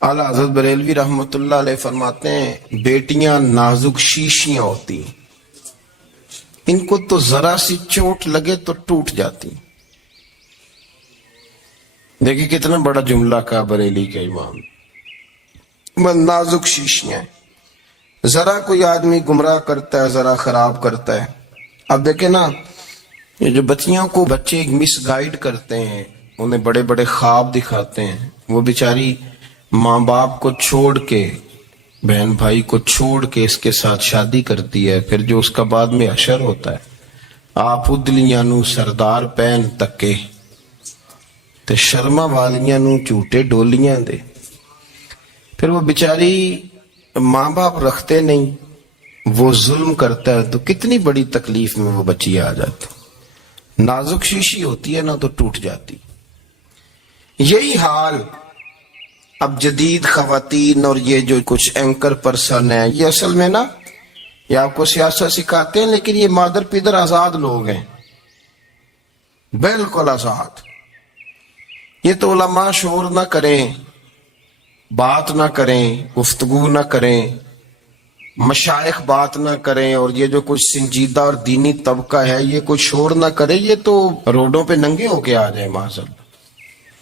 اعلیٰ حضرت بریلوی رحمۃ اللہ علیہ فرماتے ہیں بیٹیاں نازک شیشیاں ہوتی ہیں، ان کو تو ذرا سی چوٹ لگے تو ٹوٹ جاتی۔ دیکھیں کتنا بڑا جملہ کا بریلی کا امام، نازک شیشیاں، ذرا کوئی آدمی گمراہ کرتا ہے، ذرا خراب کرتا ہے۔ اب دیکھیں نا، یہ جو بچیوں کو بچے مس گائیڈ کرتے ہیں، انہیں بڑے بڑے خواب دکھاتے ہیں، وہ بیچاری ماں باپ کو چھوڑ کے، بہن بھائی کو چھوڑ کے اس کے ساتھ شادی کرتی ہے، پھر جو اس کا بعد میں اشر ہوتا ہے، آپ ادلیاں نو سردار پین تکے تے شرما والیاں نو جھوٹے ڈولیاں دے، پھر وہ بیچاری ماں باپ رکھتے نہیں، وہ ظلم کرتا ہے، تو کتنی بڑی تکلیف میں وہ بچی آ جاتی۔ نازک شیشی ہوتی ہے نا تو ٹوٹ جاتی۔ یہی حال اب جدید خواتین اور یہ جو کچھ اینکر پرسن ہیں، یہ اصل میں نا یہ آپ کو سیاست سکھاتے ہیں، لیکن یہ مادر پیدر آزاد لوگ ہیں، بالکل آزاد۔ یہ تو علماء شور نہ کریں، بات نہ کریں، گفتگو نہ کریں، مشائخ بات نہ کریں، اور یہ جو کچھ سنجیدہ اور دینی طبقہ ہے یہ کچھ شور نہ کرے، یہ تو روڈوں پہ ننگے ہو کے آ جائے۔ معاذ اللہ،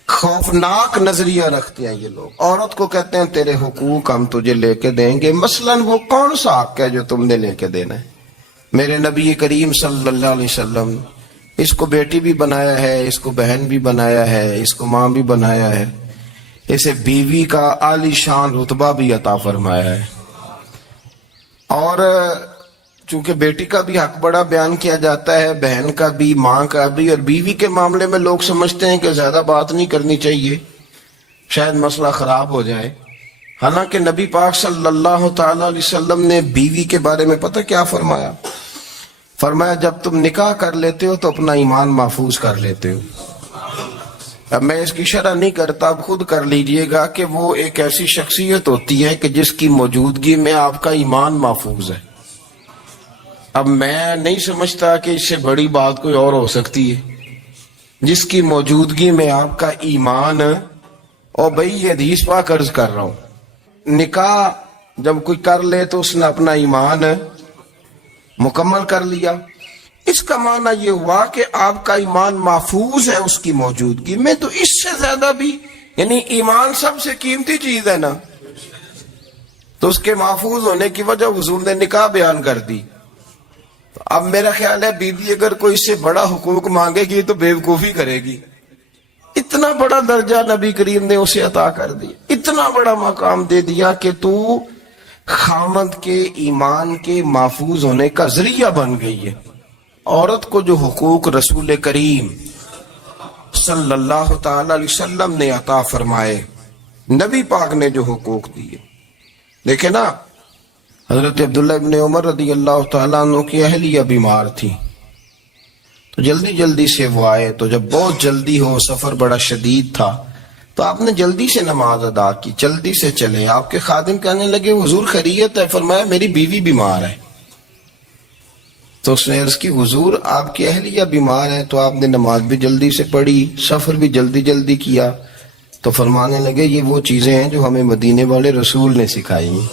خوفناک نظریہ رکھتے ہیں یہ لوگ۔ عورت کو کہتے ہیں تیرے حقوق ہم تجھے لے کے دیں گے، مثلاً وہ کون سا حق ہے جو تم نے لے کے دینا ہے؟ میرے نبی کریم صلی اللہ علیہ وسلم اس کو بیٹی بھی بنایا ہے، اس کو بہن بھی بنایا ہے، اس کو ماں بھی بنایا ہے، اسے بیوی کا عالی شان رتبہ بھی عطا فرمایا ہے۔ اور چونکہ بیٹی کا بھی حق بڑا بیان کیا جاتا ہے، بہن کا بھی، ماں کا بھی، اور بیوی کے معاملے میں لوگ سمجھتے ہیں کہ زیادہ بات نہیں کرنی چاہیے، شاید مسئلہ خراب ہو جائے۔ حالانکہ نبی پاک صلی اللہ تعالی علیہ وسلم نے بیوی کے بارے میں پتہ کیا فرمایا؟ فرمایا جب تم نکاح کر لیتے ہو تو اپنا ایمان محفوظ کر لیتے ہو۔ اب میں اس کی شرح نہیں کرتا، اب خود کر لیجئے گا کہ وہ ایک ایسی شخصیت ہوتی ہے کہ جس کی موجودگی میں آپ کا ایمان محفوظ ہے۔ اب میں نہیں سمجھتا کہ اس سے بڑی بات کوئی اور ہو سکتی ہے، جس کی موجودگی میں آپ کا ایمان، اور بھئی یہ حدیث پاک عرض کر رہا ہوں، نکاح جب کوئی کر لے تو اس نے اپنا ایمان مکمل کر لیا۔ اس کا معنی یہ ہوا کہ آپ کا ایمان محفوظ ہے اس کی موجودگی میں، تو اس سے زیادہ بھی، یعنی ایمان سب سے قیمتی چیز ہے نا، تو اس کے محفوظ ہونے کی وجہ حضور نے نکاح بیان کر دی۔ اب میرا خیال ہے بیوی اگر کوئی اس سے بڑا حقوق مانگے گی تو بیوقوفی کرے گی۔ اتنا بڑا درجہ نبی کریم نے اسے عطا کر دیا، اتنا بڑا مقام دے دیا کہ تو خامد کے ایمان کے محفوظ ہونے کا ذریعہ بن گئی ہے۔ عورت کو جو حقوق رسول کریم صلی اللہ تعالی علیہ وسلم نے عطا فرمائے، نبی پاک نے جو حقوق دیے، دیکھیں نا، حضرت عبداللہ ابن عمر رضی اللہ تعالیٰ عنہ کی اہلیہ بیمار تھی، تو جلدی جلدی سے وہ آئے، تو جب بہت جلدی ہو، سفر بڑا شدید تھا، تو آپ نے جلدی سے نماز ادا کی، جلدی سے چلے۔ آپ کے خادم کہنے لگے حضور خیریت ہے؟ فرمایا میری بیوی بیمار ہے۔ تو اس نے عرض کی حضور آپ کی اہلیہ بیمار ہے، تو آپ نے نماز بھی جلدی سے پڑھی، سفر بھی جلدی جلدی کیا۔ تو فرمانے لگے یہ وہ چیزیں ہیں جو ہمیں مدینے والے رسول نے سکھائی ہیں۔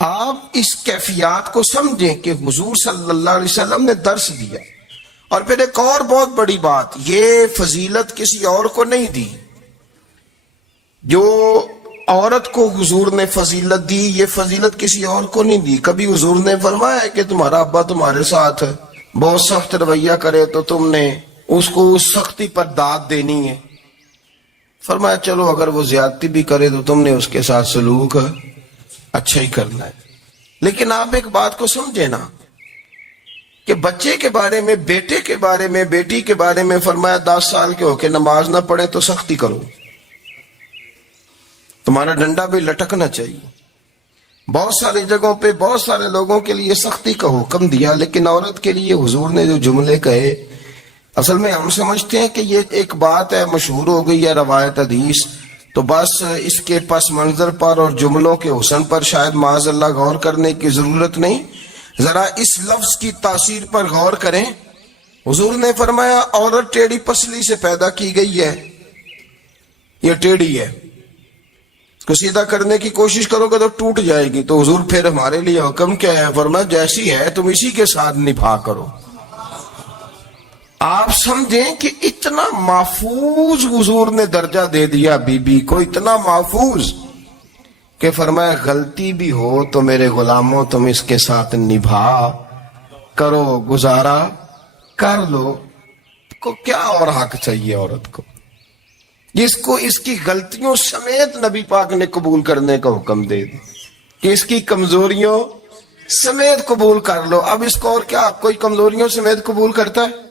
آپ اس کیفیات کو سمجھیں کہ حضور صلی اللہ علیہ وسلم نے درس دیا۔ اور پھر ایک اور بہت بڑی بات، یہ فضیلت کسی اور کو نہیں دی، جو عورت کو حضور نے فضیلت دی، یہ فضیلت کسی اور کو نہیں دی۔ کبھی حضور نے فرمایا کہ تمہارا ابا تمہارے ساتھ بہت سخت رویہ کرے تو تم نے اس کو اس سختی پر داد دینی ہے؟ فرمایا چلو اگر وہ زیادتی بھی کرے تو تم نے اس کے ساتھ سلوک اچھا ہی کرنا ہے۔ لیکن آپ ایک بات کو سمجھے نا کہ بچے کے بارے میں، بیٹے کے بارے میں، بیٹی کے بارے میں فرمایا 10 سال کے ہو کے نماز نہ پڑھے تو سختی کرو، تمہارا ڈنڈا بھی لٹکنا چاہیے۔ بہت ساری جگہوں پہ بہت سارے لوگوں کے لیے سختی کا حکم دیا، لیکن عورت کے لیے حضور نے جو جملے کہے، اصل میں ہم سمجھتے ہیں کہ یہ ایک بات ہے، مشہور ہو گئی ہے روایت حدیث، تو بس اس کے پس منظر پر اور جملوں کے حسن پر شاید معاذ اللہ غور کرنے کی ضرورت نہیں۔ ذرا اس لفظ کی تاثیر پر غور کریں۔ حضور نے فرمایا عورت ٹیڑھی پسلی سے پیدا کی گئی ہے، یہ ٹیڑھی ہے، اس کو سیدھا کرنے کی کوشش کرو گے تو ٹوٹ جائے گی. تو حضور پھر ہمارے لیے حکم کیا ہے؟ فرمایا جیسی ہے تم اسی کے ساتھ نبھا کرو. آپ سمجھیں کہ اتنا محفوظ حضور نے درجہ دے دیا بی بی کو، اتنا محفوظ کہ فرمایا غلطی بھی ہو تو میرے غلاموں تم اس کے ساتھ نبھا کرو، گزارا کر لو. کو کیا اور حق چاہیے عورت کو، جس کو اس کی غلطیوں سمیت نبی پاک نے قبول کرنے کا حکم دے دی کہ اس کی کمزوریوں سمیت قبول کر لو. اب اس کو اور کیا کوئی کمزوریوں سمیت قبول کرتا ہے؟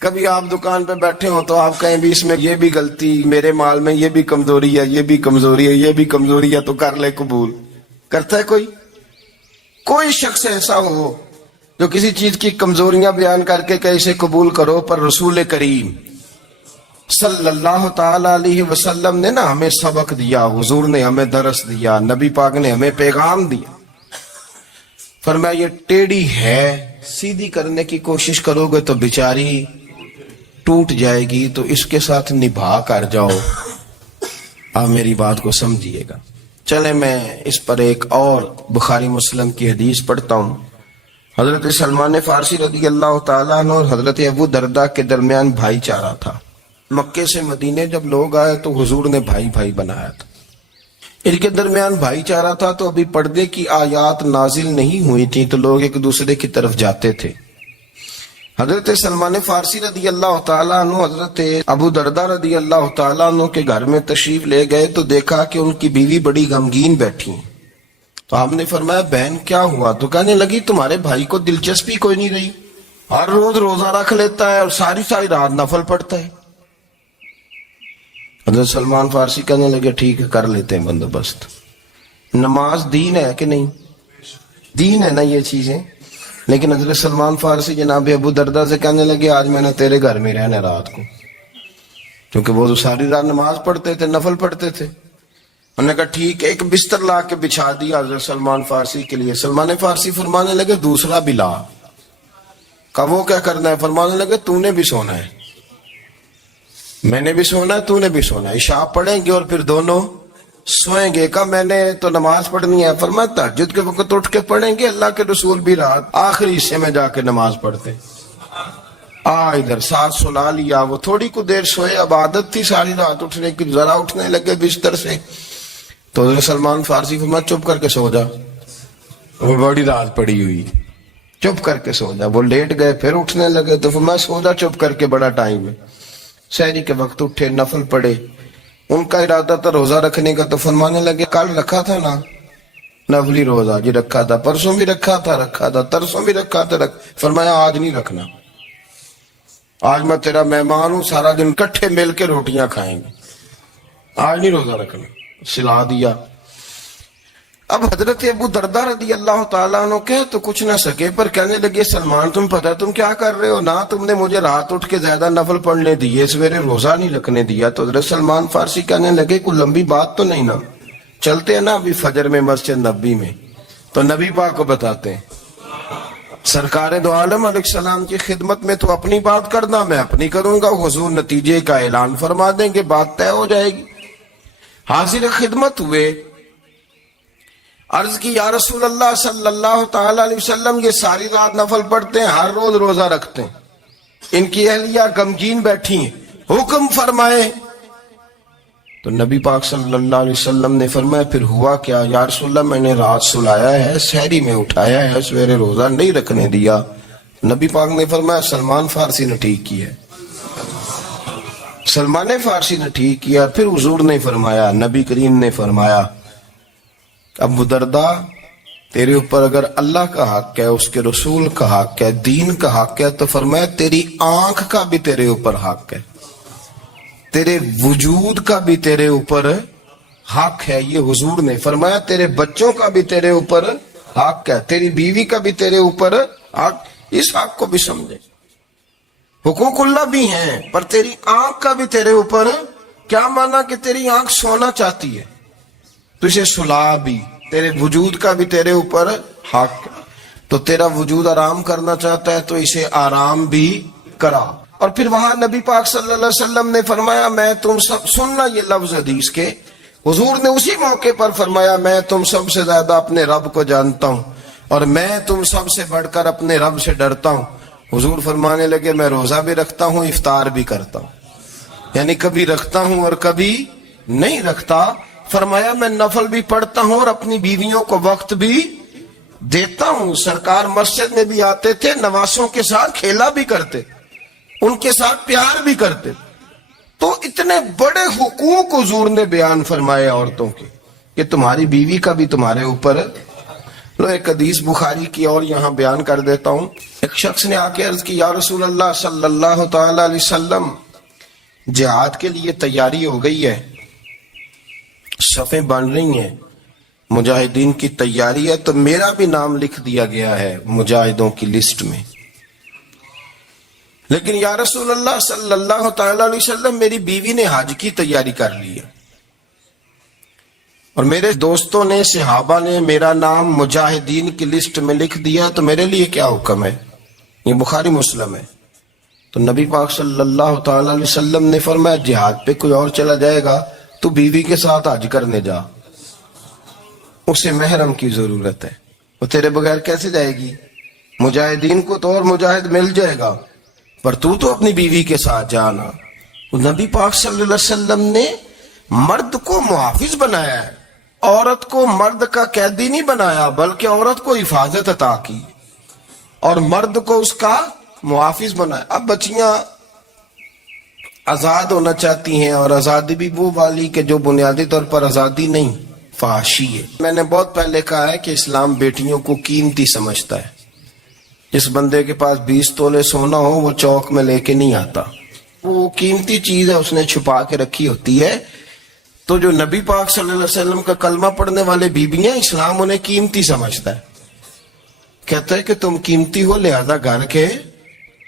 کبھی آپ دکان پہ بیٹھے ہو تو آپ کہیں بھی اس میں یہ بھی غلطی، میرے مال میں یہ بھی کمزوری ہے، یہ بھی کمزوری ہے، یہ بھی کمزوری ہے، تو کر لے قبول. کرتا ہے کوئی؟ کوئی شخص ایسا ہو جو کسی چیز کی کمزوریاں بیان کر کے کہ اسے قبول کرو، پر رسول کریم صلی اللہ تعالی علیہ وسلم نے نا ہمیں سبق دیا، حضور نے ہمیں درس دیا، نبی پاک نے ہمیں پیغام دیا. فرمایا یہ ٹیڑھی ہے، سیدھی کرنے کی کوشش کرو گے تو بیچاری ٹوٹ جائے گی، تو اس کے ساتھ نبھا کر جاؤ. آپ میری بات کو سمجھیے گا. چلے میں اس پر ایک اور بخاری مسلم کی حدیث پڑھتا ہوں. حضرت سلمان فارسی رضی اللہ تعالیٰ عنہ اور حضرت ابو درداء کے درمیان بھائی چارہ تھا. مکے سے مدینے جب لوگ آئے تو حضور نے بھائی بھائی بنایا تھا. ان کے درمیان بھائی چارہ تھا تو ابھی پردے کی آیات نازل نہیں ہوئی تھی، تو لوگ ایک دوسرے کی طرف جاتے تھے. حضرت سلمان فارسی رضی اللہ تعالیٰ عنہ حضرت ابو درداء رضی اللہ تعالیٰ عنہ کے گھر میں تشریف لے گئے تو دیکھا کہ ان کی بیوی بڑی غمگین بیٹھی ہیں. تو آپ نے فرمایا بہن کیا ہوا؟ تو کہنے لگی تمہارے بھائی کو دلچسپی کوئی نہیں رہی، ہر روز روزہ رکھ لیتا ہے اور ساری ساری رات نفل پڑھتا ہے. حضرت سلمان فارسی کہنے لگے ٹھیک ہے کر لیتے ہیں بندوبست. نماز دین ہے کہ نہیں؟ دین ہے نا یہ چیزیں. لیکن حضرت سلمان فارسی جناب ابو درداء سے کہنے لگے آج میں نے تیرے گھر میں رہنا رات کو، کیونکہ وہ تو ساری رات نماز پڑھتے تھے، نفل پڑھتے تھے. انہوں نے کہا ٹھیک ہے. ایک بستر لا کے بچھا دیا حضرت سلمان فارسی کے لیے. سلمان فارسی فرمانے لگے دوسرا بھی لا. کہا وہ کیا کرنا ہے؟ فرمانے لگے تو نے بھی سونا ہے، میں نے بھی سونا ہے، تو نے بھی سونا ہے. عشاء پڑھیں گے اور پھر دونوں سوئیں گے. کہا میں نے تو نماز پڑھنی ہے. فرمایا تہجد کے وقت اٹھ کے پڑھیں گے، اللہ کے رسول بھی رات آخری حصے میں جا کے نماز پڑھتے. ادھر ساتھ سلا لیا. وہ تھوڑی کو دیر سوئے، اب عادت تھی ساری رات اٹھنے کی، ذرا اٹھنے لگے بستر سے تو حضرت سلمان فارسی فرمایا چپ کر کے سو جا، وہ بڑی رات پڑی ہوئی، چپ کر کے سو جا. وہ لیٹ گئے، پھر اٹھنے لگے تو فرمایا سو جا چپ کر کے، بڑا ٹائم ہے. سحری کے وقت اٹھے، نفل پڑھے. ان کا ارادہ تھا روزہ رکھنے کا، تو فرمانے لگے کل رکھا تھا نا نفلی روزہ؟ جی رکھا تھا. پرسوں بھی رکھا تھا، ترسوں بھی رکھا تھا. فرمایا آج نہیں رکھنا، آج میں تیرا مہمان ہوں، سارا دن کٹھے مل کے روٹیاں کھائیں گے، آج نہیں روزہ رکھنا. سلا دیا. اب حضرت ابو درداء رضی اللہ تعالیٰ عنہ کہہ تو کچھ نہ سکے، پر کہنے لگے سلمان تم پتہ تم کیا کر رہے ہو؟ نہ تم نے مجھے رات اٹھ کے زیادہ نفل پڑھنے دیے، سویرے روزہ نہیں رکھنے دیا. تو حضرت سلمان فارسی کہنے لگے کوئی لمبی بات تو نہیں نا، چلتے ہیں نا ابھی فجر میں مسجد نبی میں، تو نبی پاک کو بتاتے ہیں. سرکار دو عالم علیہ السلام کی خدمت میں تو اپنی بات کرنا، میں اپنی کروں گا. حضور نتیجے کا اعلان فرما دیں گے، بات طے ہو جائے گی. حاضر خدمت ہوئے، عرض کی یا رسول اللہ صلی اللہ تعالی علیہ وسلم یہ ساری رات نفل پڑھتے ہیں، ہر روز روزہ رکھتے ہیں، ان کی اہلیہ غمگین بیٹھی ہیں، حکم فرمائے. تو نبی پاک صلی اللہ علیہ وسلم نے فرمایا پھر ہوا کیا؟ یا رسول اللہ میں نے رات سلایا ہے، سحری میں اٹھایا ہے، سویرے روزہ نہیں رکھنے دیا. نبی پاک نے فرمایا سلمان فارسی نے ٹھیک کیا. سلمان فارسی نے ٹھیک کیا. پھر حضور نے فرمایا، نبی کریم نے فرمایا ابو درداء تیرے اوپر اگر اللہ کا حق ہے، اس کے رسول کا حق ہے، دین کا حق ہے، تو فرمایا تیری آنکھ کا بھی تیرے اوپر حق ہے، تیرے وجود کا بھی تیرے اوپر حق ہے. یہ حضور نے فرمایا تیرے بچوں کا بھی تیرے اوپر حق ہے، تیری بیوی کا بھی تیرے اوپر حق. اس حق کو بھی سمجھے. حقوق اللہ بھی ہیں، پر تیری آنکھ کا بھی تیرے اوپر. کیا مانا کہ تیری آنکھ سونا چاہتی ہے تو اسے سلا بھی. تیرے وجود کا بھی تیرے اوپر حق. تو تیرا وجود آرام کرنا چاہتا ہے تو اسے آرام بھی کرا. اور پھر وہاں نبی پاک صلی اللہ علیہ وسلم نے فرمایا میں تم سب سننا یہ لفظ حدیث کے، حضور نے اسی موقع پر فرمایا میں تم سب سے زیادہ اپنے رب کو جانتا ہوں اور میں تم سب سے بڑھ کر اپنے رب سے ڈرتا ہوں۔ حضور فرمانے لگے میں روزہ بھی رکھتا ہوں، افطار بھی کرتا ہوں، یعنی کبھی رکھتا ہوں اور کبھی نہیں رکھتا۔ فرمایا میں نفل بھی پڑھتا ہوں اور اپنی بیویوں کو وقت بھی دیتا ہوں۔ سرکار مسجد میں بھی آتے تھے، نواسوں کے ساتھ کھیلا بھی کرتے، ان کے ساتھ پیار بھی کرتے۔ تو اتنے بڑے حقوق حضور نے بیان فرمائے عورتوں کے کہ تمہاری بیوی کا بھی تمہارے اوپر۔ لو ایک حدیث بخاری کی اور یہاں بیان کر دیتا ہوں۔ ایک شخص نے آ کے عرض کی یا رسول اللہ صلی اللہ تعالی علیہ وسلم، جہاد کے لیے تیاری ہو گئی ہے، صفیں بن رہی ہیں، مجاہدین کی تیاری ہے، تو میرا بھی نام لکھ دیا گیا ہے مجاہدوں کی لسٹ میں، لیکن یا رسول اللہ صلی اللہ تعالی علیہ وسلم میری بیوی نے حج کی تیاری کر لی ہے اور میرے دوستوں نے صحابہ نے میرا نام مجاہدین کی لسٹ میں لکھ دیا، تو میرے لیے کیا حکم ہے؟ یہ بخاری مسلم ہے۔ تو نبی پاک صلی اللہ تعالی علیہ وسلم نے فرمایا جہاد پہ کوئی اور چلا جائے گا تو بیوی کے ساتھ حج کرنے جا، اسے محرم کی ضرورت ہے، وہ تیرے بغیر کیسے جائے گی؟ مجاہدین کو تو اور مجاہد مل جائے گا، پر تو اپنی بیوی کے ساتھ جانا۔ نبی پاک صلی اللہ علیہ وسلم نے مرد کو محافظ بنایا ہے، عورت کو مرد کا قیدی نہیں بنایا، بلکہ عورت کو حفاظت عطا کی اور مرد کو اس کا محافظ بنایا۔ اب بچیاں آزاد ہونا چاہتی ہیں، اور آزادی بھی وہ والی کہ جو بنیادی طور پر آزادی نہیں، فحاشی ہے۔ میں نے بہت پہلے کہا ہے کہ اسلام بیٹیوں کو قیمتی سمجھتا ہے۔ جس بندے کے پاس 20 تولے سونا ہو وہ چوک میں لے کے نہیں آتا، وہ قیمتی چیز ہے، اس نے چھپا کے رکھی ہوتی ہے۔ تو جو نبی پاک صلی اللہ علیہ وسلم کا کلمہ پڑھنے والے بیبیاں، اسلام انہیں قیمتی سمجھتا ہے، کہتا ہے کہ تم قیمتی ہو لہذا گھر کے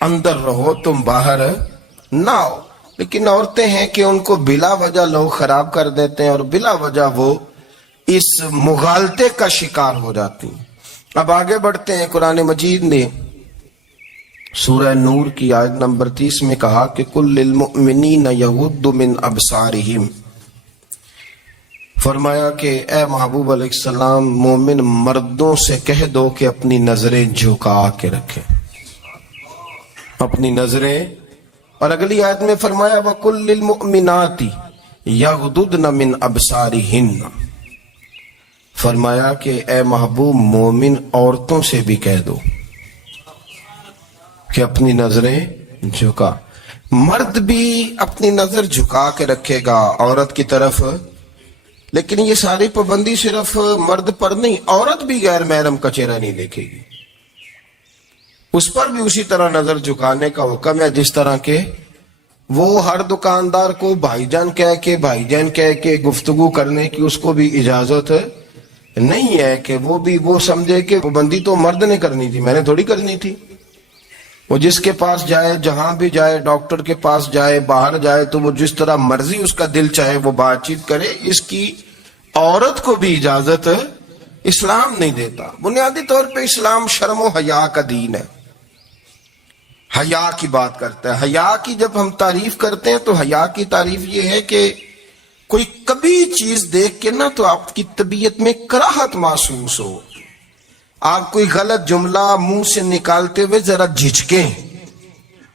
اندر رہو، تم باہر نہ آؤ۔ لیکن عورتیں ہیں کہ ان کو بلا وجہ لوگ خراب کر دیتے ہیں اور بلا وجہ وہ اس مغالطے کا شکار ہو جاتی ہیں۔ اب آگے بڑھتے ہیں۔ قرآن مجید نے سورہ نور کی آیت نمبر 30 میں کہا کہ کل للمؤمنین یغضوا من ابصارہم، فرمایا کہ اے محبوب علیہ السلام مومن مردوں سے کہہ دو کہ اپنی نظریں جھکا کے رکھیں، اپنی نظریں۔ اور اگلی آیت میں فرمایا وَقُلْ لِلْمُؤْمِنَاتِ يَغْضُضْنَ مِنْ أَبْصَارِهِنَّ، فرمایا کہ اے محبوب مومن عورتوں سے بھی کہہ دو کہ اپنی نظریں جھکا۔ مرد بھی اپنی نظر جھکا کے رکھے گا عورت کی طرف، لیکن یہ ساری پابندی صرف مرد پر نہیں، عورت بھی غیر محرم کا چہرہ نہیں دیکھے گی، اس پر بھی اسی طرح نظر جھکانے کا حکم ہے جس طرح کہ وہ ہر دکاندار کو بھائی جان کہہ کے گفتگو کرنے کی اس کو بھی اجازت نہیں ہے کہ وہ سمجھے کہ پابندی تو مرد نے کرنی تھی، میں نے تھوڑی کرنی تھی۔ وہ جس کے پاس جائے، جہاں بھی جائے، ڈاکٹر کے پاس جائے، باہر جائے، تو وہ جس طرح مرضی اس کا دل چاہے وہ بات چیت کرے، اس کی عورت کو بھی اجازت اسلام نہیں دیتا۔ بنیادی طور پہ اسلام شرم و حیا کا دین ہے، حیا کی بات کرتا ہے۔ حیا کی جب ہم تعریف کرتے ہیں تو حیا کی تعریف یہ ہے کہ کوئی کبھی چیز دیکھ کے نا تو آپ کی طبیعت میں کراہت محسوس ہو، آپ کوئی غلط جملہ منہ سے نکالتے ہوئے ذرا جھجکیں،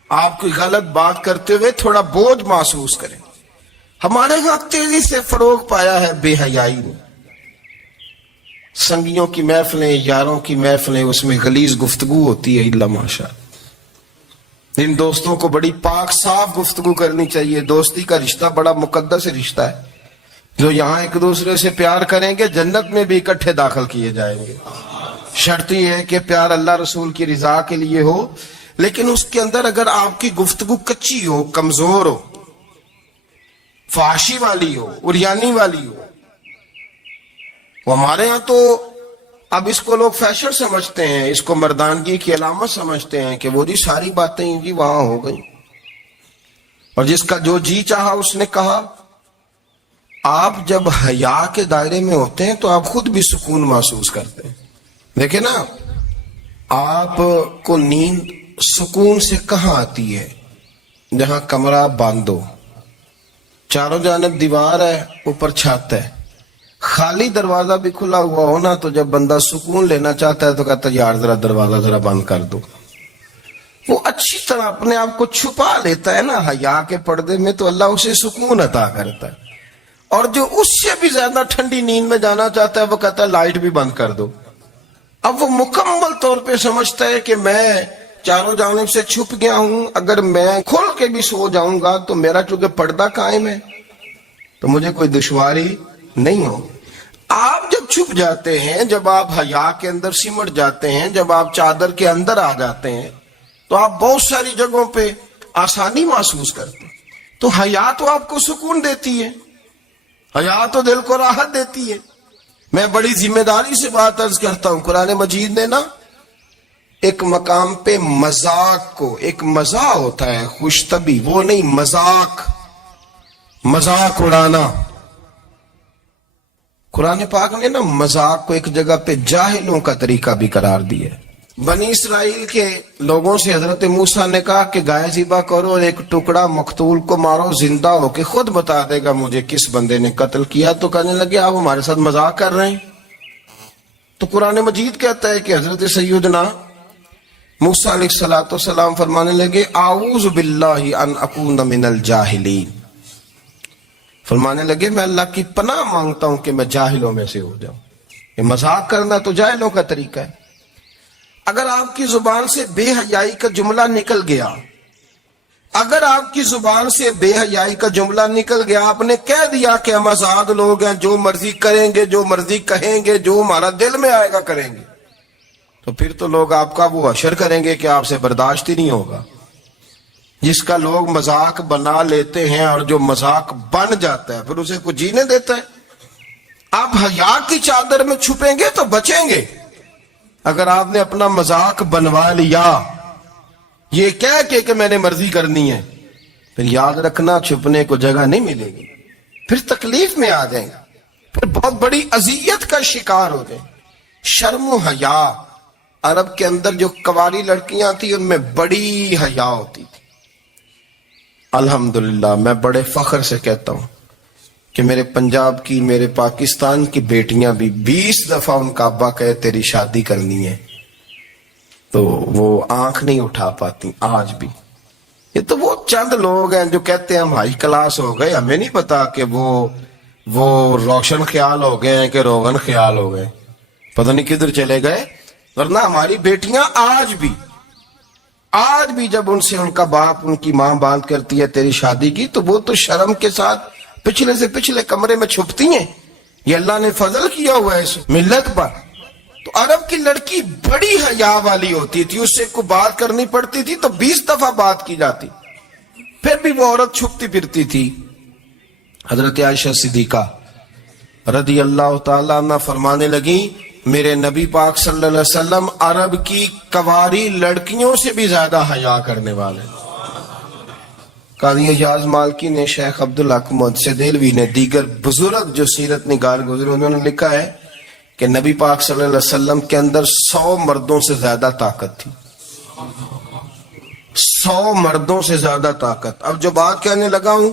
آپ کوئی غلط بات کرتے ہوئے تھوڑا بوجھ محسوس کریں۔ ہمارے ہاں تیزی سے فروغ پایا ہے بے حیائی نے، سنگیوں کی محفلیں، یاروں کی محفلیں، اس میں غلیظ گفتگو ہوتی ہے، الا ماشاء اللہ۔ ان دوستوں کو بڑی پاک صاف گفتگو کرنی چاہیے۔ دوستی کا رشتہ بڑا مقدس رشتہ ہے، جو یہاں ایک دوسرے سے پیار کریں گے جنت میں بھی اکٹھے داخل کیے جائیں گے۔ شرط یہ ہے کہ پیار اللہ رسول کی رضا کے لیے ہو، لیکن اس کے اندر اگر آپ کی گفتگو کچی ہو، کمزور ہو، فحاشی والی ہو، عریانی والی ہو، وہ ہمارے ہاں تو اب اس کو لوگ فیشن سمجھتے ہیں، اس کو مردانگی کی علامت سمجھتے ہیں کہ وہ جی ساری باتیں جی وہاں ہو گئی، اور جس کا جو جی چاہا اس نے کہا۔ آپ جب حیا کے دائرے میں ہوتے ہیں تو آپ خود بھی سکون محسوس کرتے ہیں۔ دیکھیں نا، آپ کو نیند سکون سے کہاں آتی ہے؟ جہاں کمرہ بند ہو، چاروں جانب دیوار ہے، اوپر چھت ہے، خالی دروازہ بھی کھلا ہوا ہو نا، تو جب بندہ سکون لینا چاہتا ہے تو کہتا ہے یار ذرا دروازہ ذرا بند کر دو. وہ اچھی طرح اپنے آپ کو چھپا لیتا ہے نا حیا کے پردے میں، تو اللہ اسے سکون عطا کرتا ہے. اور جو اس سے بھی زیادہ ٹھنڈی نیند میں جانا چاہتا ہے وہ کہتا ہے لائٹ بھی بند کر دو. اب وہ مکمل طور پہ سمجھتا ہے کہ میں چاروں جانب سے چھپ گیا ہوں، اگر میں کھل کے بھی سو جاؤں گا تو میرا چونکہ پردہ قائم ہے تو مجھے کوئی دشواری نہیں ہو. آپ جب چھپ جاتے ہیں، جب آپ حیا کے اندر سمٹ جاتے ہیں، جب آپ چادر کے اندر آ جاتے ہیں تو آپ بہت ساری جگہوں پہ آسانی محسوس کرتے ہیں. تو حیا تو آپ کو سکون دیتی ہے، حیا تو دل کو راحت دیتی ہے. میں بڑی ذمہ داری سے بات عرض کرتا ہوں، قرآن مجید نے نا ایک مقام پہ مذاق کو، ایک مزاح ہوتا ہے خوش طبی، وہ نہیں، مذاق اڑانا. قرآن پاک نے نا مذاق کو ایک جگہ پہ جاہلوں کا طریقہ بھی قرار دیا. بنی اسرائیل کے لوگوں سے حضرت موسیٰ نے کہا کہ گائے ذبح کرو اور ایک ٹکڑا مقتول کو مارو، زندہ ہو کے خود بتا دے گا مجھے کس بندے نے قتل کیا. تو کہنے لگے آپ ہمارے ساتھ مذاق کر رہے ہیں. تو قرآن مجید کہتا ہے کہ حضرت سیدنا موسیٰ علیہ السلام فرمانے لگے اعوذ باللہ ان اکون من الجاہلین، فرمانے لگے میں اللہ کی پناہ مانگتا ہوں کہ میں جاہلوں میں سے ہو جاؤں. یہ مذاق کرنا تو جاہلوں کا طریقہ ہے. اگر آپ کی زبان سے بے حیائی کا جملہ نکل گیا، اگر آپ کی زبان سے بے حیائی کا جملہ نکل گیا، آپ نے کہہ دیا کہ ہم آزاد لوگ ہیں، جو مرضی کریں گے، جو مرضی کہیں گے، جو ہمارا دل میں آئے گا کریں گے، تو پھر تو لوگ آپ کا وہ حشر کریں گے کہ آپ سے برداشت ہی نہیں ہوگا. جس کا لوگ مذاق بنا لیتے ہیں اور جو مذاق بن جاتا ہے پھر اسے کوئی جینے دیتا ہے. آپ حیا کی چادر میں چھپیں گے تو بچیں گے. اگر آپ نے اپنا مذاق بنوا لیا یہ کہہ کے کہ میں نے مرضی کرنی ہے، پھر یاد رکھنا چھپنے کو جگہ نہیں ملے گی، پھر تکلیف میں آ جائیں گے، پھر بہت بڑی اذیت کا شکار ہو جائیں. شرم و حیا، عرب کے اندر جو کنواری لڑکیاں تھیں ان میں بڑی حیا ہوتی تھی. الحمدللہ میں بڑے فخر سے کہتا ہوں کہ میرے پنجاب کی، میرے پاکستان کی بیٹیاں بھی 20 دفعہ ان کا ابا کہے تیری شادی کرنی ہے تو وہ آنکھ نہیں اٹھا پاتی آج بھی. یہ تو وہ چند لوگ ہیں جو کہتے ہیں ہم ہائی کلاس ہو گئے، ہمیں نہیں پتا کہ وہ روشن خیال ہو گئے ہیں کہ روغن خیال ہو گئے، پتہ نہیں کدھر چلے گئے. ورنہ ہماری بیٹیاں آج بھی جب ان سے ان کا باپ، ان کی ماں بات کرتی ہے تیری شادی کی، تو وہ تو شرم کے ساتھ پچھلے سے پچھلے کمرے میں چھپتی ہیں. یہ اللہ نے فضل کیا ہوا ہے اس ملت پر. تو عرب کی لڑکی بڑی حیا والی ہوتی تھی، اس سے کوئی بات کرنی پڑتی تھی تو 20 دفعہ بات کی جاتی، پھر بھی وہ عورت چھپتی پھرتی تھی. حضرت عائشہ صدیقہ رضی اللہ تعالیٰ عنہ فرمانے لگیں میرے نبی پاک صلی اللہ علیہ وسلم عرب کی کنواری لڑکیوں سے بھی زیادہ حیا کرنے والے. قاضی اعجاز مالکی نے، شیخ عبدالحق محدث دہلوی نے، دیگر بزرگ جو سیرت نگار گزرے انہوں نے لکھا ہے کہ نبی پاک صلی اللہ علیہ وسلم کے اندر 100 مردوں سے زیادہ طاقت تھی. 100 مردوں سے زیادہ طاقت. اب جو بات کہنے لگا ہوں،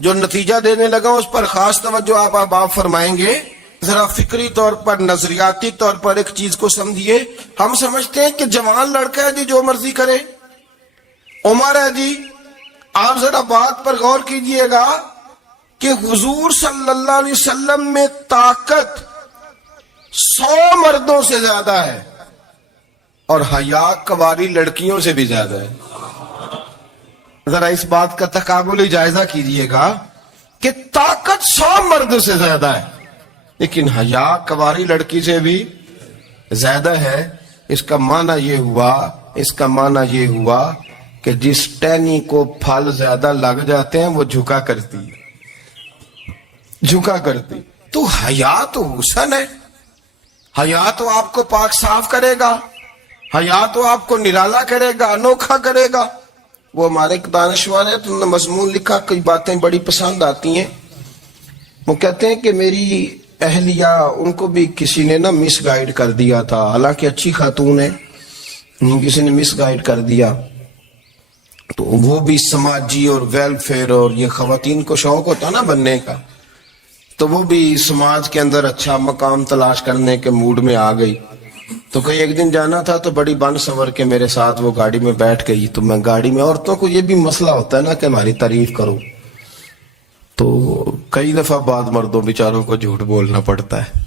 جو نتیجہ دینے لگا ہوں، اس پر خاص توجہ آپ فرمائیں گے. ذرا فکری طور پر، نظریاتی طور پر ایک چیز کو سمجھیے. ہم سمجھتے ہیں کہ جوان لڑکا ہے جی جو مرضی کرے، عمر ہے جی. آپ ذرا بات پر غور کیجئے گا کہ حضور صلی اللہ علیہ وسلم میں طاقت 100 مردوں سے زیادہ ہے اور حیا کنواری لڑکیوں سے بھی زیادہ ہے. ذرا اس بات کا تقابلی جائزہ کیجئے گا کہ طاقت 100 مردوں سے زیادہ ہے لیکن حیا کنواری لڑکی سے بھی زیادہ ہے. اس کا معنی یہ ہوا کہ جس ٹہنی کو پھل زیادہ لگ جاتے ہیں وہ جھکا کرتی. تو حیا تو حسن ہے، حیا تو آپ کو پاک صاف کرے گا، حیا تو آپ کو نرالا کرے گا، انوکھا کرے گا. وہ ہمارے ایک دانشور ہے تو انہوں نے مضمون لکھا، کئی باتیں بڑی پسند آتی ہیں. وہ کہتے ہیں کہ میری اہلیہ، ان کو بھی کسی نے نا مس گائیڈ کر دیا تھا، حالانکہ اچھی خاتون ہے، کسی نے مس گائیڈ کر دیا. تو وہ بھی سماجی اور ویلفیئر، اور یہ خواتین کو شوق ہوتا نا بننے کا، تو وہ بھی سماج کے اندر اچھا مقام تلاش کرنے کے موڈ میں آ گئی۔ تو کہیں ایک دن جانا تھا تو بڑی بن سنور کے میرے ساتھ وہ گاڑی میں بیٹھ گئی۔ تو میں گاڑی میں، عورتوں کو یہ بھی مسئلہ ہوتا ہے نا کہ ہماری تعریف کرو، تو کئی دفعہ بعد مردوں بیچاروں کو جھوٹ بولنا پڑتا ہے،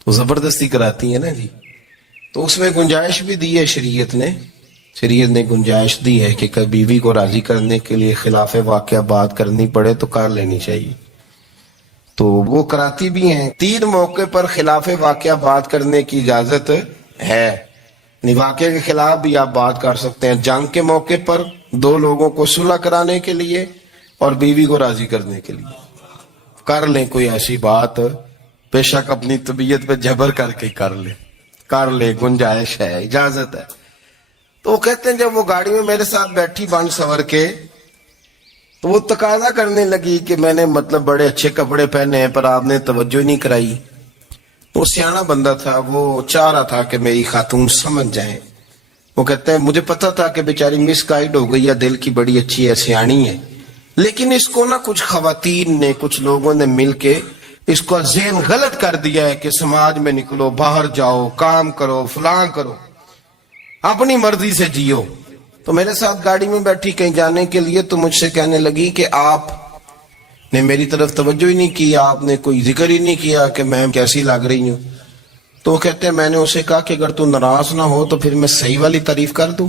تو زبردستی کراتی ہے نا جی۔ تو اس میں گنجائش بھی دی ہے شریعت نے گنجائش دی ہے کہ بیوی کو راضی کرنے کے لیے خلاف واقعہ بات کرنی پڑے تو کر لینی چاہیے، تو وہ کراتی بھی ہیں۔ 3 موقع پر خلاف واقعہ بات کرنے کی اجازت ہے، واقعے کے خلاف بھی آپ بات کر سکتے ہیں۔ جنگ کے موقع پر 2 لوگوں کو صلح کرانے کے لیے اور بیوی کو راضی کرنے کے لیے کر لیں کوئی ایسی بات، بے شک اپنی طبیعت پہ جبر کر کے کر لے، گنجائش ہے، اجازت ہے۔ تو وہ کہتے ہیں جب وہ گاڑی میں میرے ساتھ بیٹھی بن سنور کے، تو وہ تقاضا کرنے لگی کہ میں نے مطلب بڑے اچھے کپڑے پہنے ہیں پر آپ نے توجہ نہیں کرائی۔ وہ سیاںا بندہ تھا، وہ چاہ رہا تھا کہ میری خاتون سمجھ جائیں۔ وہ کہتے ہیں مجھے پتا تھا کہ بیچاری مس گائیڈ ہو گئی ہے، دل کی بڑی اچھی ہے، سیاਣੀ ہے، لیکن اس کو نا کچھ خواتین نے، کچھ لوگوں نے مل کے اس کو ذہن غلط کر دیا ہے کہ سماج میں نکلو، باہر جاؤ، کام کرو، فلاں کرو، اپنی مرضی سے جیو۔ تو میرے ساتھ گاڑی میں بیٹھی کہیں جانے کے لیے، تو مجھ سے کہنے لگی کہ آپ نے میری طرف توجہ ہی نہیں کی، آپ نے کوئی ذکر ہی نہیں کیا کہ میں کیسی لگ رہی ہوں۔ تو وہ کہتے ہیں میں نے اسے کہا کہ اگر تو ناراض نہ ہو تو پھر میں صحیح والی تعریف کر دوں۔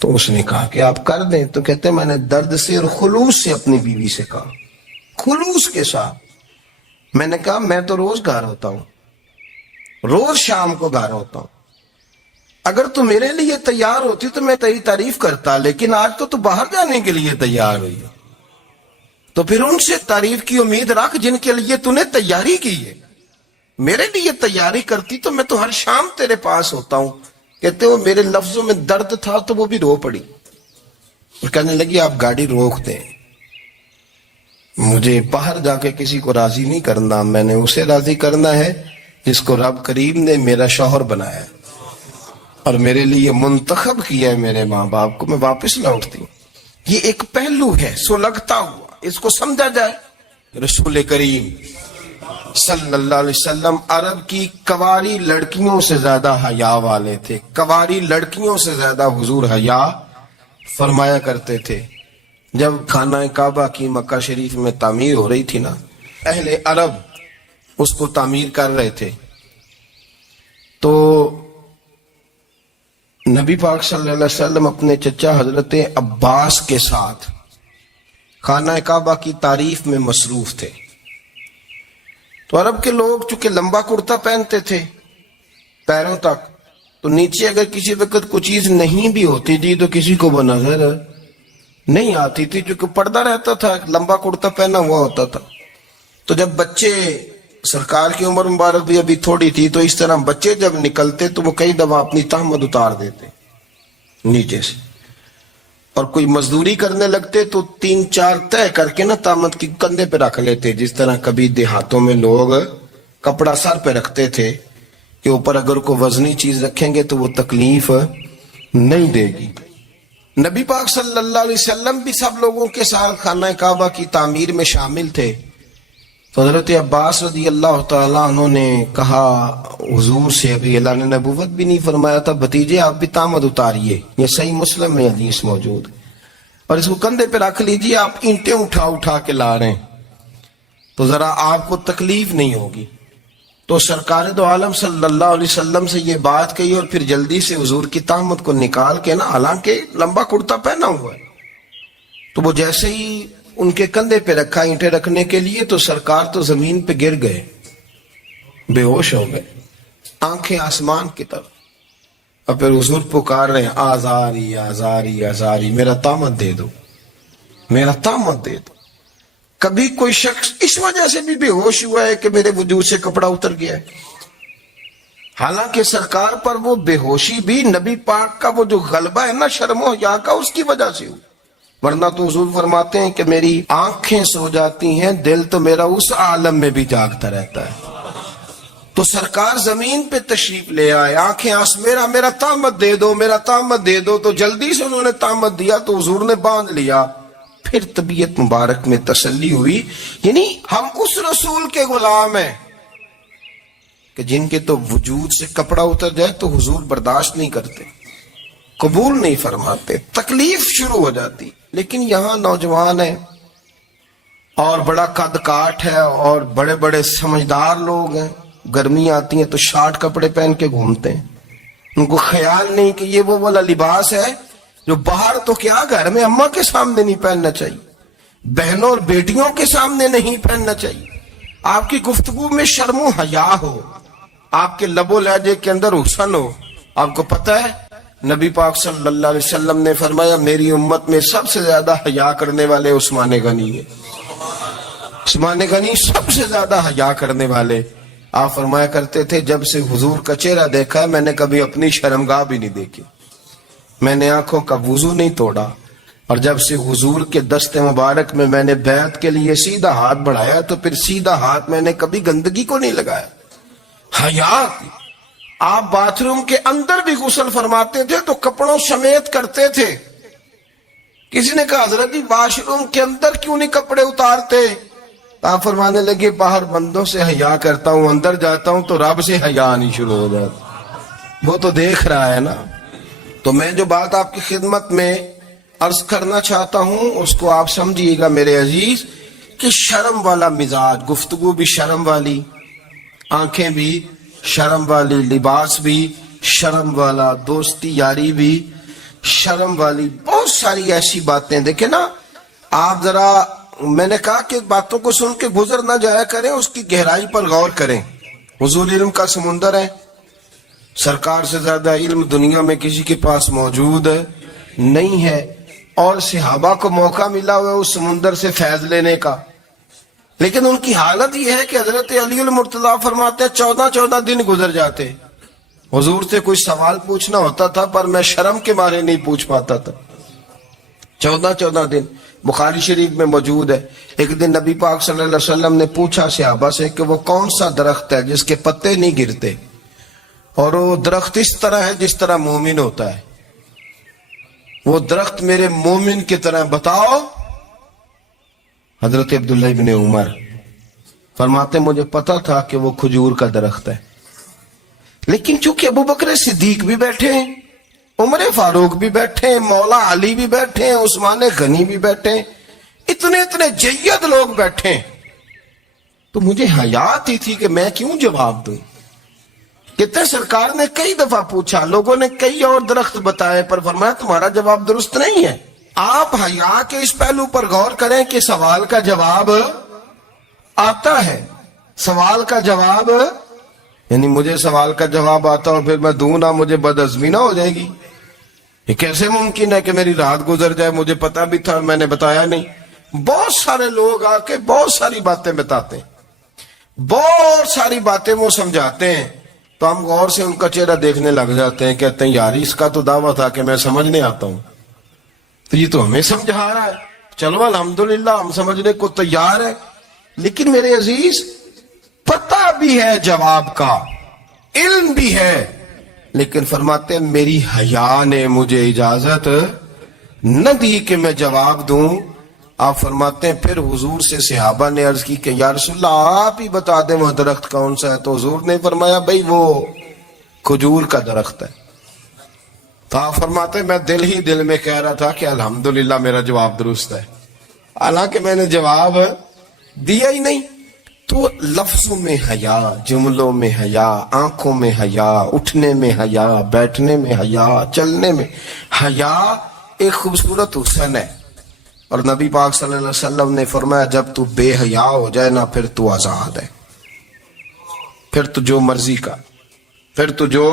تو اس نے کہا کہ آپ کر دیں۔ تو کہتے ہیں میں نے درد سے اور خلوص سے اپنی بیوی سے کہا، خلوص کے ساتھ میں نے کہا میں تو روز گھر ہوتا ہوں، روز شام کو گھر ہوتا ہوں، اگر تو میرے لیے تیار ہوتی تو میں تیری تعریف کرتا، لیکن آج تو باہر جانے کے لیے تیار ہوئی ہے، تو پھر ان سے تعریف کی امید رکھ جن کے لیے تو نے تیاری کی ہے۔ میرے لیے تیاری کرتی تو میں تو ہر شام تیرے پاس ہوتا ہوں۔ کہتے ہو میرے لفظوں میں درد تھا تو وہ بھی رو پڑی، اور کہنے لگی آپ گاڑی روک دیں، مجھے باہر جا کے کسی کو راضی نہیں کرنا، میں نے اسے راضی کرنا ہے جس کو رب کریم نے میرا شوہر بنایا اور میرے لیے منتخب کیا ہے، میرے ماں باپ کو میں واپس لوٹتی ہوں۔ یہ ایک پہلو ہے سو لگتا ہوا، اس کو سمجھا جائے۔ رسول کریم صلی اللہ علیہ وسلم عرب کی کواری لڑکیوں سے زیادہ حیا والے تھے، کواری لڑکیوں سے زیادہ حضور حیا فرمایا کرتے تھے۔ جب خانہ کعبہ کی مکہ شریف میں تعمیر ہو رہی تھی نا، اہل عرب اس کو تعمیر کر رہے تھے، تو نبی پاک صلی اللہ علیہ وسلم اپنے چچا حضرت عباس کے ساتھ خانہ کعبہ کی تعریف میں مصروف تھے۔ تو عرب کے لوگ چونکہ لمبا کرتا پہنتے تھے پیروں تک، تو نیچے اگر کسی وقت کوئی چیز نہیں بھی ہوتی تھی تو کسی کو وہ نظر نہیں آتی تھی، چونکہ پردہ رہتا تھا، لمبا کرتا پہنا ہوا ہوتا تھا۔ تو جب بچے، سرکار کی عمر مبارک بھی ابھی تھوڑی تھی، تو اس طرح بچے جب نکلتے تو وہ کئی دفعہ اپنی تہمت اتار دیتے نیچے سے، اور کوئی مزدوری کرنے لگتے تو 3-4 طے کر کے نا تہمت کی کندھے پہ رکھ لیتے، جس طرح کبھی دیہاتوں میں لوگ کپڑا سر پہ رکھتے تھے کہ اوپر اگر کوئی وزنی چیز رکھیں گے تو وہ تکلیف نہیں دے گی۔ نبی پاک صلی اللہ علیہ وسلم بھی سب لوگوں کے ساتھ خانہ کعبہ کی تعمیر میں شامل تھے۔ تو حضرت عباس رضی اللہ تعالیٰ عنہ نے کہا حضور سے، ابھی اللہ نے نبوت بھی نہیں فرمایا تھا، بھتیجے آپ بھی تہمت اتاریے، یہ صحیح مسلم میں حدیث موجود، اور اس کو کندھے پہ رکھ لیجیے، آپ اینٹیں اٹھا اٹھا کے لا رہے ہیں تو ذرا آپ کو تکلیف نہیں ہوگی۔ تو سرکار دو عالم صلی اللہ علیہ وسلم سے یہ بات کہی، اور پھر جلدی سے حضور کی تہمت کو نکال کے نا، حالانکہ لمبا کرتا پہنا ہوا ہے، تو وہ جیسے ہی ان کے کندھے پہ رکھا اینٹیں رکھنے کے لیے، تو سرکار تو زمین پہ گر گئے، بے ہوش ہو گئے، آنکھیں آسمان کی طرف، اور پھر حضور پکار رہے ہیں آزاری آزاری آزاری، میرا تہمت دے دو، میرا تہمت دے دو۔ کبھی کوئی شخص اس وجہ سے بھی بے ہوش ہوا ہے کہ میرے وجود سے کپڑا اتر گیا ہے؟ حالانکہ سرکار پر وہ بے ہوشی بھی نبی پاک کا وہ جو غلبہ ہے نا شرم و حیا کا، اس کی وجہ سے ہوئی، ورنہ تو حضور فرماتے ہیں کہ میری آنکھیں سو جاتی ہیں، دل تو میرا اس عالم میں بھی جاگتا رہتا ہے۔ تو سرکار زمین پہ تشریف لے آئے, آنکھیں میرا تامت دے دو, میرا تامت دے دو. تو جلدی سے انہوں نے تامت دیا تو حضور نے باندھ لیا. پھر طبیعت مبارک میں تسلی ہوئی. یعنی ہم اس رسول کے غلام ہیں کہ جن کے تو وجود سے کپڑا اتر جائے تو حضور برداشت نہیں کرتے, قبول نہیں فرماتے, تکلیف شروع ہو جاتی. لیکن یہاں نوجوان ہیں اور بڑا قد کاٹ ہے اور بڑے بڑے سمجھدار لوگ ہیں, گرمی آتی ہیں تو شارٹ کپڑے پہن کے گھومتے ہیں. ان کو خیال نہیں کہ یہ وہ والا لباس ہے جو باہر تو کیا گھر میں اماں کے سامنے نہیں پہننا چاہیے, بہنوں اور بیٹیوں کے سامنے نہیں پہننا چاہیے. آپ کی گفتگو میں شرم و حیا ہو, آپ کے لب و لہجے کے اندر حسن ہو. آپ کو پتہ ہے نبی پاک صلی اللہ علیہ وسلم نے فرمایا میری امت میں سب سے زیادہ حیا کرنے والے عثمان غنی ہیں. عثمان غنی سب سے زیادہ حیا کرنے والے. آپ فرمایا کرتے تھے جب سے حضور کا چہرہ دیکھا ہے میں نے کبھی اپنی شرمگاہ بھی نہیں دیکھی, میں نے آنکھوں کا وضو نہیں توڑا, اور جب سے حضور کے دست مبارک میں نے بیعت کے لیے سیدھا ہاتھ بڑھایا تو پھر سیدھا ہاتھ میں نے کبھی گندگی کو نہیں لگایا. حیا. آپ باتھ روم کے اندر بھی غسل فرماتے تھے تو کپڑوں سمیت کرتے تھے. کسی نے کہا حضرت واش روم کے اندر کیوں نہیں کپڑے اتارتے؟ آپ فرمانے لگے باہر بندوں سے حیا کرتا ہوں, اندر جاتا ہوں تو رب سے حیا نہیں شروع ہو جاتا, وہ تو دیکھ رہا ہے نا. تو میں جو بات آپ کی خدمت میں عرض کرنا چاہتا ہوں اس کو آپ سمجھیے گا میرے عزیز کہ شرم والا مزاج, گفتگو بھی شرم والی, آنکھیں بھی شرم والی, لباس بھی شرم والا, دوستی یاری بھی شرم والی, بہت ساری ایسی باتیں. دیکھیں نا آپ ذرا, میں نے کہا کہ باتوں کو سن کے گزر نہ جایا کریں, اس کی گہرائی پر غور کریں. حضور علم کا سمندر ہے, سرکار سے زیادہ علم دنیا میں کسی کے پاس موجود نہیں ہے, اور صحابہ کو موقع ملا ہوا اس سمندر سے فیض لینے کا. لیکن ان کی حالت یہ ہے کہ حضرت علی المرتضیٰ فرماتے 14 دن گزر جاتے. حضور سے کوئی سوال پوچھنا ہوتا تھا پر میں شرم کے مارے نہیں پوچھ پاتا تھا. 14 دن بخاری شریف میں موجود ہے. ایک دن نبی پاک صلی اللہ علیہ وسلم نے پوچھا صحابہ سے کہ وہ کون سا درخت ہے جس کے پتے نہیں گرتے, اور وہ درخت اس طرح ہے جس طرح مومن ہوتا ہے, وہ درخت میرے مومن کی طرح بتاؤ. حضرت عبداللہ ابن عمر فرماتے مجھے پتا تھا کہ وہ کھجور کا درخت ہے, لیکن چونکہ ابو بکر صدیق بھی بیٹھے ہیں, عمر فاروق بھی بیٹھے ہیں, مولا علی بھی بیٹھے ہیں, عثمان غنی بھی بیٹھے ہیں, اتنے جید لوگ بیٹھے ہیں, تو مجھے حیا آتی تھی کہ میں کیوں جواب دوں. کہتے سرکار نے کئی دفعہ پوچھا, لوگوں نے کئی اور درخت بتائے, پر فرمایا تمہارا جواب درست نہیں ہے. آپ حیا کے اس پہلو پر غور کریں کہ سوال کا جواب آتا ہے, سوال کا جواب, یعنی مجھے سوال کا جواب آتا اور پھر میں دوں نہ, مجھے بدعزمی نہ ہو جائے گی. یہ کیسے ممکن ہے کہ میری رات گزر جائے, مجھے پتا بھی تھا میں نے بتایا نہیں. بہت سارے لوگ آ کے بہت ساری باتیں بتاتے ہیں, بہت ساری باتیں وہ سمجھاتے ہیں, تو ہم غور سے ان کا چہرہ دیکھنے لگ جاتے ہیں, کہتے ہیں یار اس کا تو دعویٰ تھا کہ میں سمجھنے آتا ہوں, تو یہ تو ہمیں سمجھا رہا ہے. چلو الحمدللہ ہم سمجھنے کو تیار ہے, لیکن میرے عزیز پتہ بھی ہے جواب کا, علم بھی ہے, لیکن فرماتے ہیں میری حیا نے مجھے اجازت نہ دی کہ میں جواب دوں. آپ فرماتے ہیں پھر حضور سے صحابہ نے عرض کی کہ یا رسول اللہ آپ ہی بتا دیں وہ درخت کون سا ہے. تو حضور نے فرمایا بھئی وہ کھجور کا درخت ہے. تو آپ فرماتے ہیں میں دل ہی دل میں کہہ رہا تھا کہ الحمدللہ میرا جواب درست ہے, حالانکہ میں نے جواب دیا ہی نہیں. تو لفظوں میں حیا, جملوں میں حیا, آنکھوں میں حیا, اٹھنے میں حیا, بیٹھنے میں حیا, چلنے میں حیا ایک خوبصورت حسن ہے. اور نبی پاک صلی اللہ علیہ وسلم نے فرمایا جب تو بے حیا ہو جائے نا پھر تو آزاد ہے, پھر تو جو مرضی کا, پھر تو جو.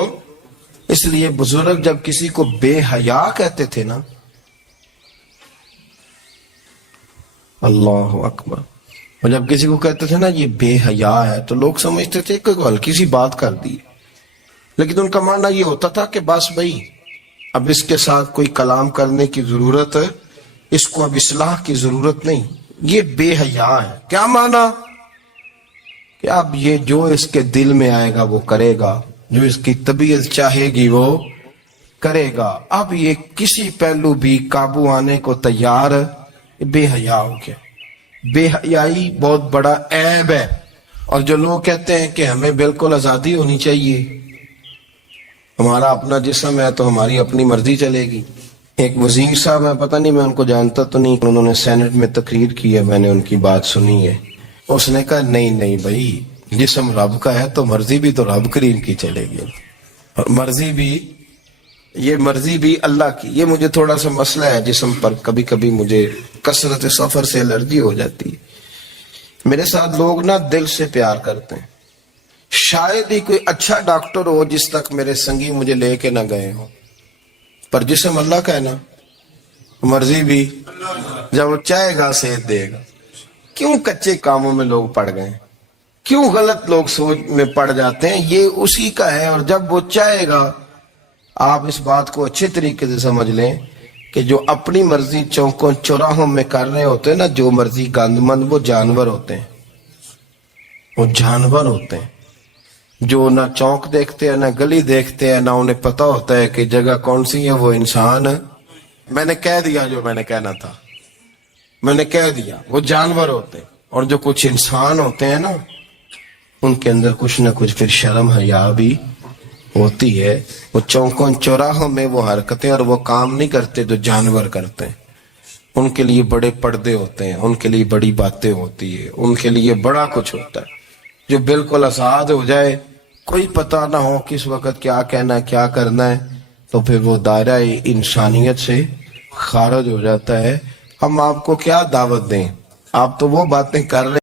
اس لیے بزرگ جب کسی کو بے حیا کہتے تھے نا, اللہ اکبر, اور جب کسی کو کہتے تھے نا یہ بے حیا ہے تو لوگ سمجھتے تھے کہ کوئی ہلکی سی بات کر دی, لیکن ان کا معنی یہ ہوتا تھا کہ بس بھائی اب اس کے ساتھ کوئی کلام کرنے کی ضرورت ہے, اس کو اب اصلاح کی ضرورت نہیں, یہ بے حیا ہے. کیا معنی کہ اب یہ جو اس کے دل میں آئے گا وہ کرے گا، جو اس کی طبیعت چاہے گی وہ کرے گا۔ اب یہ کسی پہلو بھی قابو آنے کو تیار بے حیا ہو گیا۔ بے حیائی بہت بڑا عیب ہے، اور جو لوگ کہتے ہیں کہ ہمیں بالکل آزادی ہونی چاہیے، ہمارا اپنا جسم ہے تو ہماری اپنی مرضی چلے گی۔ ایک وزیر صاحب ہے، پتہ نہیں میں ان کو جانتا تو نہیں، انہوں نے سینٹ میں تقریر کی ہے، میں نے ان کی بات سنی ہے۔ اس نے کہا نہیں بھائی، جسم رب کا ہے تو مرضی بھی تو رب کریم کی چلے گی، اور مرضی بھی اللہ کی۔ یہ مجھے تھوڑا سا مسئلہ ہے جسم پر، کبھی کبھی مجھے کثرت سفر سے الرجی ہو جاتی ہے۔ میرے ساتھ لوگ نا دل سے پیار کرتے ہیں، شاید ہی کوئی اچھا ڈاکٹر ہو جس تک میرے سنگی مجھے لے کے نہ گئے ہوں، پر جسم اللہ کا ہے نا، مرضی بھی جب وہ چاہے گا صحت دے گا۔ کیوں کچے کاموں میں لوگ پڑ گئے، کیوں غلط لوگ سوچ میں پڑ جاتے ہیں؟ یہ اسی کا ہے، اور جب وہ چاہے گا، آپ اس بات کو اچھے طریقے سے سمجھ لیں کہ جو اپنی مرضی چوکوں چوراہوں میں کر رہے ہوتے ہیں نا، جو مرضی گند مند، وہ جانور ہوتے ہیں، وہ جانور ہوتے ہیں جو نہ چوک دیکھتے ہیں نہ گلی دیکھتے ہیں، نہ انہیں پتہ ہوتا ہے کہ جگہ کون سی ہے۔ وہ انسان، میں نے کہہ دیا جو میں نے کہنا تھا، میں نے کہہ دیا، وہ جانور ہوتے ہیں۔ اور جو کچھ انسان ہوتے ہیں نا، ان کے اندر کچھ نہ کچھ پھر شرم حیا بھی ہوتی ہے۔ وہ چوکوں چوراہوں میں وہ حرکتیں اور وہ کام نہیں کرتے جو جانور کرتے ہیں۔ ان کے لیے بڑے پردے ہوتے ہیں، ان کے لیے بڑی باتیں ہوتی ہے، ان کے لیے بڑا کچھ ہوتا ہے۔ جو بالکل آزاد ہو جائے، کوئی پتہ نہ ہو کس وقت کیا کہنا ہے کیا کرنا ہے، تو پھر وہ دائرہ انسانیت سے خارج ہو جاتا ہے۔ ہم آپ کو کیا دعوت دیں؟ آپ تو وہ باتیں کر رہے